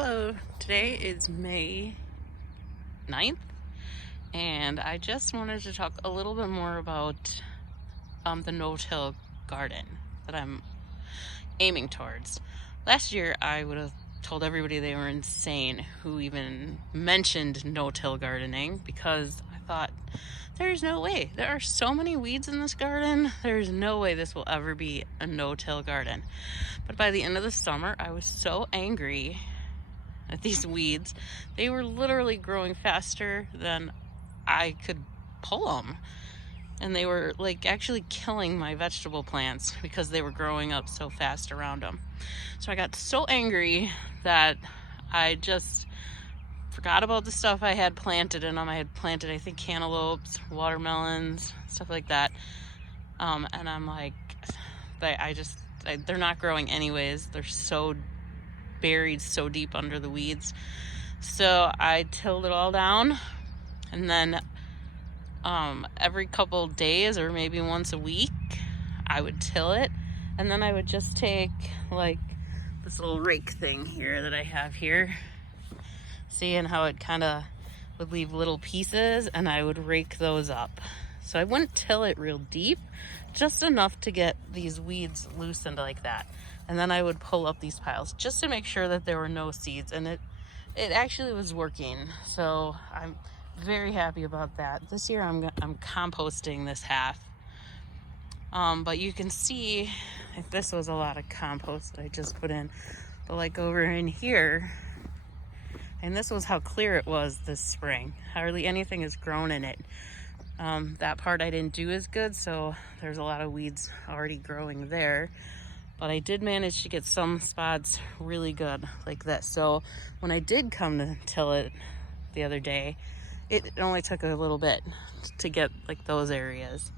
Hello, today is May 9th, and I just wanted to talk a little bit more about the no-till garden that I'm aiming towards. Last year, I would have told everybody they were insane who even mentioned no-till gardening, because I thought, there's no way. There are so many weeds in this garden. There's no way this will ever be a no-till garden. But by the end of the summer, I was so angry at these weeds. They were literally growing faster than I could pull them. And they were like actually killing my vegetable plants because they were growing up so fast around them. So I got so angry that I just forgot about the stuff I had planted in them. I had planted, I think, cantaloupes, watermelons, stuff like that. And I'm like, they're not growing anyways. They're so buried so deep under the weeds. So I tilled it all down, and then every couple days or maybe once a week I would till it, and then I would just take like this little rake thing here that I have here, seeing how it kind of would leave little pieces, and I would rake those up. So I wouldn't till it real deep, just enough to get these weeds loosened like that. And then I would pull up these piles just to make sure that there were no seeds, and it actually was working. So I'm very happy about that. This year I'm composting this half. But you can see if this was a lot of compost that I just put in. But like over in here, and this was how clear it was this spring. Hardly anything has grown in it. That part I didn't do as good, so there's a lot of weeds already growing there. But I did manage to get some spots really good like this. So when I did come to till it the other day, it only took a little bit to get like those areas.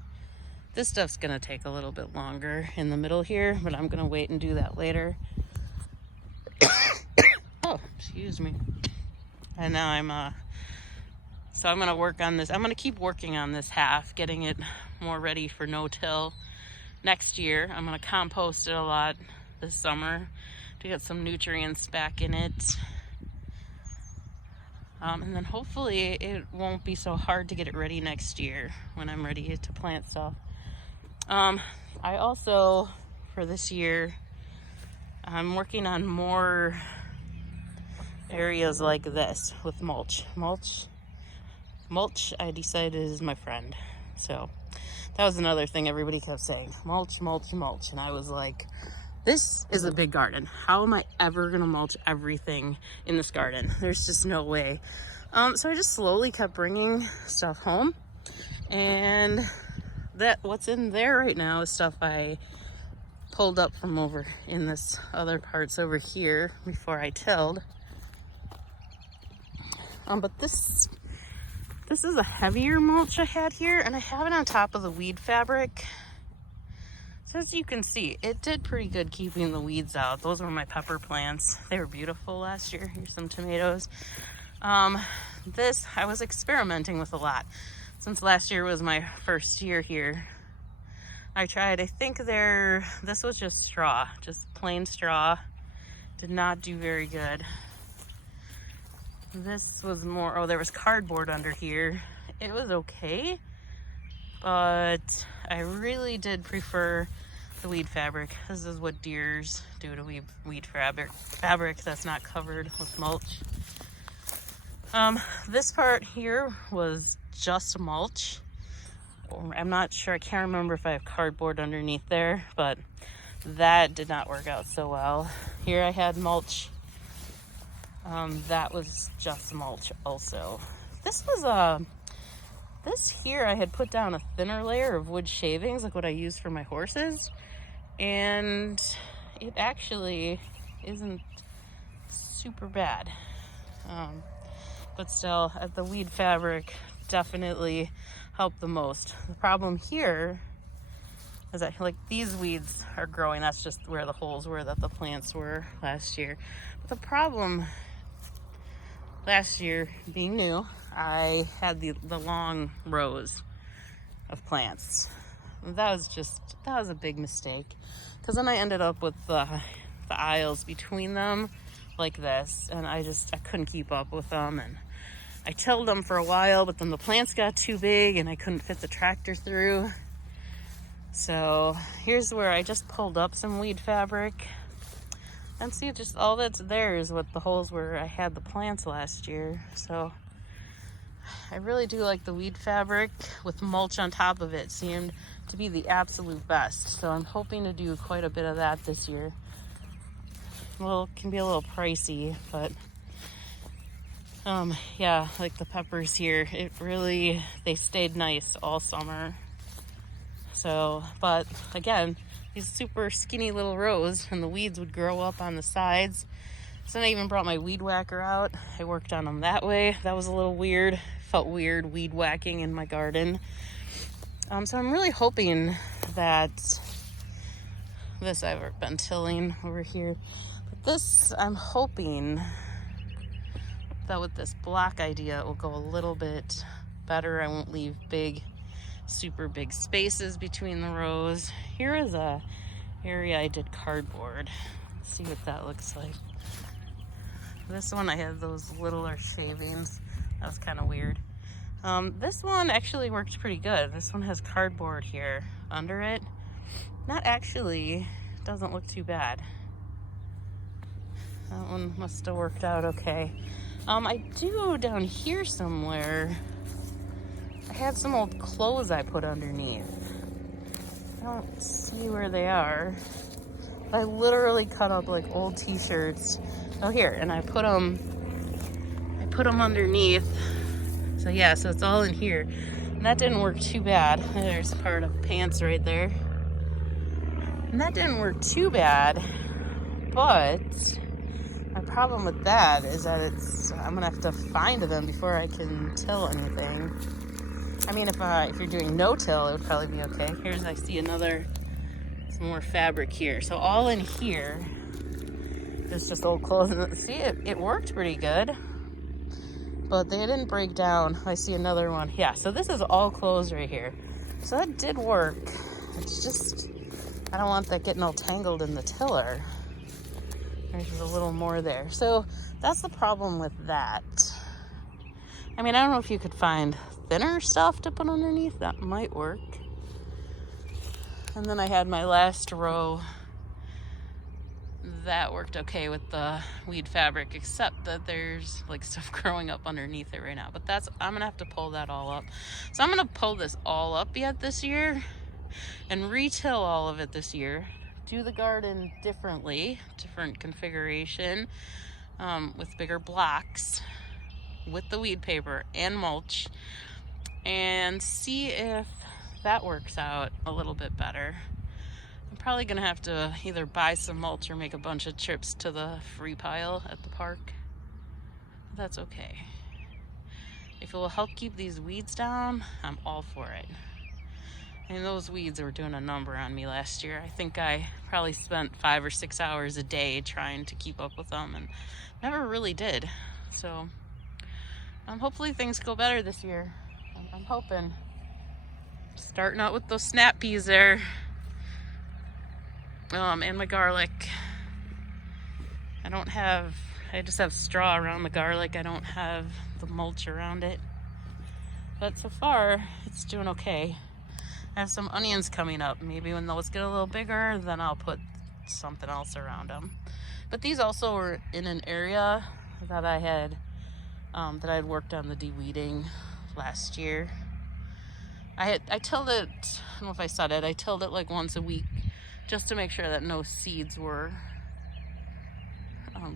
This stuff's gonna take a little bit longer in the middle here, but I'm gonna wait and do that later. Oh, excuse me. And now I'm gonna work on this. I'm gonna keep working on this half, getting it more ready for no-till next year. I'm gonna compost it a lot this summer to get some nutrients back in it. And then hopefully it won't be so hard to get it ready next year when I'm ready to plant stuff. I also, for this year, I'm working on more areas like this with mulch. Mulch, I decided, is my friend. So that was another thing everybody kept saying, mulch. And I was like, this is a big garden. How am I ever gonna mulch everything in this garden? There's just no way. So I just slowly kept bringing stuff home, and what's in there right now is stuff I pulled up from over in this other parts over here before I tilled. But this is a heavier mulch I had here, and I have it on top of the weed fabric. So as you can see, it did pretty good keeping the weeds out. Those were my pepper plants. They were beautiful last year. Here's some tomatoes. This I was experimenting with a lot. Since last year was my first year here, I tried, I think this was just straw, just plain straw. Did not do very good. This was more, there was cardboard under here. It was okay, but I really did prefer the weed fabric. This is what deers do to weed fabric that's not covered with mulch. This part here was just mulch. I'm not sure, I can't remember if I have cardboard underneath there, but that did not work out so well. Here I had mulch. That was just mulch also. This here I had put down a thinner layer of wood shavings, like what I use for my horses, and it actually isn't super bad. But still, the weed fabric definitely helped the most. The problem here is that like these weeds are growing. That's just where the holes were that the plants were last year. But the problem last year, being new, I had the long rows of plants. That was a big mistake, because then I ended up with the aisles between them like this, and I couldn't keep up with them, and I tilled them for a while, but then the plants got too big and I couldn't fit the tractor through. So here's where I just pulled up some weed fabric, and see, just all that's there is what the holes where I had the plants last year. So I really do like the weed fabric with mulch on top of it. Seemed to be the absolute best. So I'm hoping to do quite a bit of that this year. Well, it can be a little pricey, but yeah, like the peppers here, they stayed nice all summer. So, but again, these super skinny little rows, and the weeds would grow up on the sides. So then I even brought my weed whacker out. I worked on them that way. That was a little weird. Felt weird weed whacking in my garden. So I'm really hoping that this, I've been tilling over here, but this, I'm hoping that with this block idea, it will go a little bit better. I won't leave super big spaces between the rows. Here is a area I did cardboard. Let's see what that looks like. This one I had those littler shavings. That was kind of weird. This one actually worked pretty good. This one has cardboard here under it. Doesn't look too bad. That one must have worked out okay. I do down here somewhere, I had some old clothes I put underneath. I don't see where they are. I literally cut up like old t-shirts. Oh, here, and I put them underneath. So yeah, so it's all in here. And that didn't work too bad. There's part of pants right there. And that didn't work too bad, but my problem with that is that I'm gonna have to find them before I can till anything. I mean, if you're doing no-till, it would probably be okay. I see some more fabric here. So all in here is just old clothes. See, it worked pretty good, but they didn't break down. I see another one. Yeah, so this is all clothes right here. So that did work. It's just, I don't want that getting all tangled in the tiller. There's a little more there. So that's the problem with that. I mean, I don't know if you could find thinner stuff to put underneath. That might work. And then I had my last row. That worked okay with the weed fabric, except that there's like stuff growing up underneath it right now. But I'm gonna have to pull that all up. So I'm gonna pull this all up yet this year and retill all of it this year. Do the garden differently, different configuration, with bigger blocks, with the weed paper and mulch, and see if that works out a little bit better. I'm probably gonna have to either buy some mulch or make a bunch of trips to the free pile at the park. That's okay. If it will help keep these weeds down, I'm all for it. I mean, those weeds were doing a number on me last year. I think I probably spent 5 or 6 hours a day trying to keep up with them and never really did. So hopefully things go better this year. I'm hoping. Starting out with those snap peas there. And my garlic. I just have straw around the garlic. I don't have the mulch around it. But so far, it's doing okay. I have some onions coming up. Maybe when those get a little bigger, then I'll put something else around them. But these also were in an area that I had worked on the de-weeding last year. I tilled it, I don't know if I said it, I tilled it like once a week just to make sure that no seeds were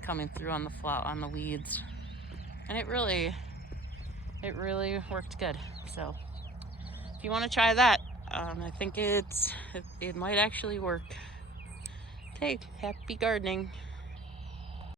coming through on the weeds. And it really worked good. So if you want to try that, I think it might actually work. Okay, happy gardening.